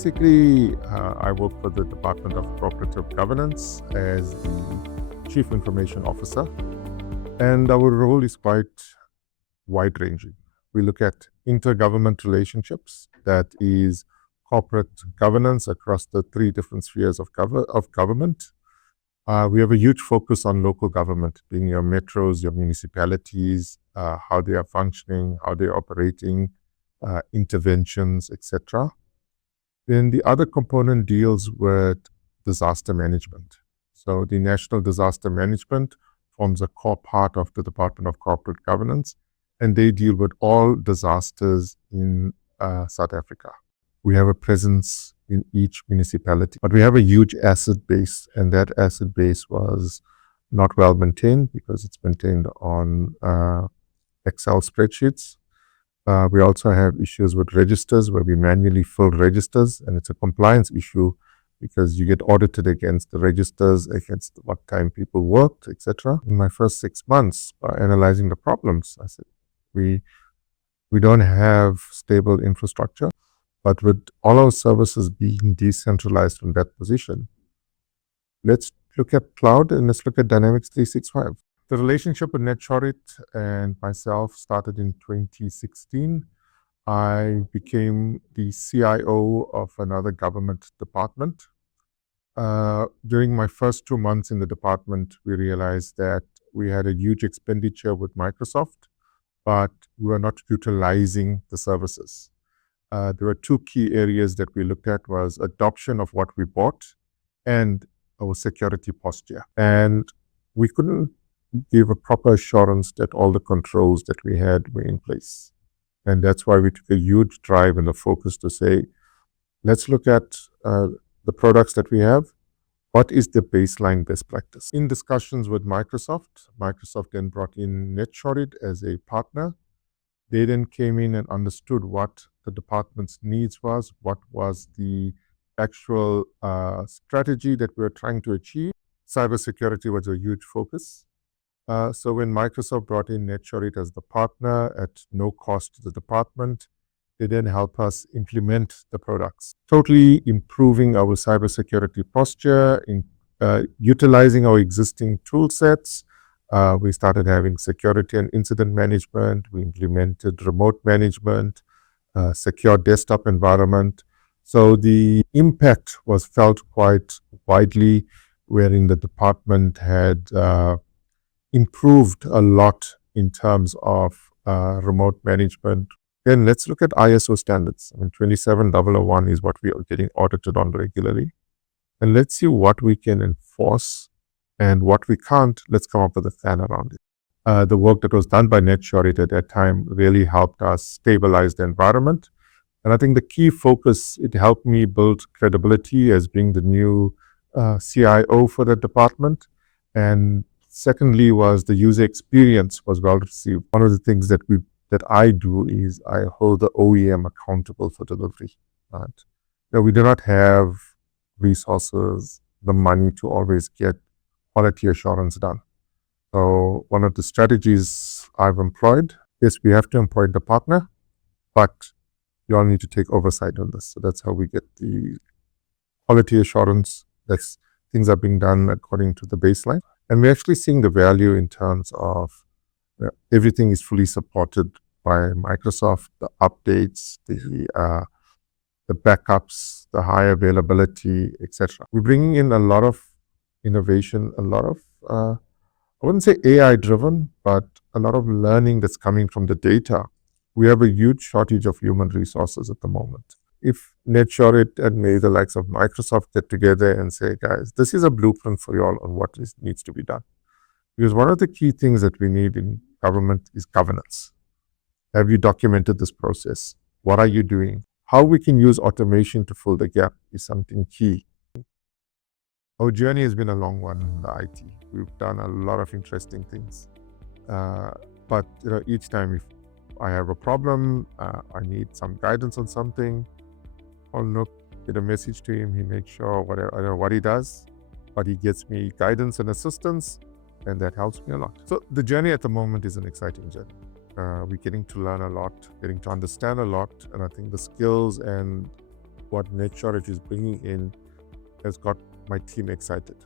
basically, I work for the Department of Cooperative Governance as the Chief Information Officer, and our role is quite wide-ranging. We look at intergovernment relationships, that is corporate governance across the three different spheres of government. We have a huge focus on local government, being your metros, your municipalities, how they are functioning, how they're operating, interventions, etc. Then the other component deals with disaster management. So the National Disaster Management forms a core part of the Department of Cooperative Governance, and they deal with all disasters in South Africa. We have a presence in each municipality, but we have a huge asset base, and that asset base was not well maintained because it's maintained on Excel spreadsheets. We also have issues with registers where we manually fill registers, and it's a compliance issue because you get audited against the registers, against what time people worked, etc. In my first 6 months, analyzing the problems, I said, we don't have stable infrastructure, but with all our services being decentralized from that position, let's look at cloud and let's look at Dynamics 365. The relationship with Netsurit and myself started in 2016. I became the CIO of another government department. During my first 2 months in the department, we realized that we had a huge expenditure with Microsoft, but we were not utilizing the services. There were two key areas that we looked at: was adoption of what we bought and our security posture. And we couldn't give a proper assurance that all the controls that we had were in place. And that's why we took a huge drive and a focus to say, let's look at the products that we have. What is the baseline best practice? In discussions with Microsoft then brought in Netsurit as a partner. They then came in and understood what the department's needs was, what was the actual strategy that we were trying to achieve. Cybersecurity was a huge focus. So when Microsoft brought in Netsurit as the partner at no cost to the department, they then help us implement the products, totally improving our cybersecurity posture, utilizing our existing tool sets. We started having security and incident management. We implemented remote management, secure desktop environment. So the impact was felt quite widely, wherein the department had improved a lot in terms of remote management. Then let's look at ISO standards. 27001 is what we are getting audited on regularly. And let's see what we can enforce and what we can't. Let's come up with a plan around it. The work that was done by Netsurit at that time really helped us stabilize the environment. And I think the key focus, it helped me build credibility as being the new CIO for the department. And secondly was the user experience was well received. One of the things that I do is I hold the OEM accountable for delivery. Right? We do not have resources, the money to always get quality assurance done. So one of the strategies I've employed is we have to employ the partner, but you all need to take oversight on this. So that's how we get the quality assurance. That's things are being done according to the baseline. And we're actually seeing the value in terms of everything is fully supported by Microsoft, the updates, the backups, the high availability, etc. We're bringing in a lot of innovation, a lot of, I wouldn't say AI driven, but a lot of learning that's coming from the data. We have a huge shortage of human resources at the moment. If Netsurit and maybe the likes of Microsoft get together and say, guys, this is a blueprint for you all on what needs to be done. Because one of the key things that we need in government is governance. Have you documented this process? What are you doing? How we can use automation to fill the gap is something key. Our journey has been a long one in the IT. We've done a lot of interesting things. But each time if I have a problem, I need some guidance on something, I'll look, get a message to him. He makes sure I don't know what he does, but he gets me guidance and assistance, and that helps me a lot. So the journey at the moment is an exciting journey. We're getting to learn a lot, getting to understand a lot, and I think the skills and what Netsurit is bringing in has got my team excited.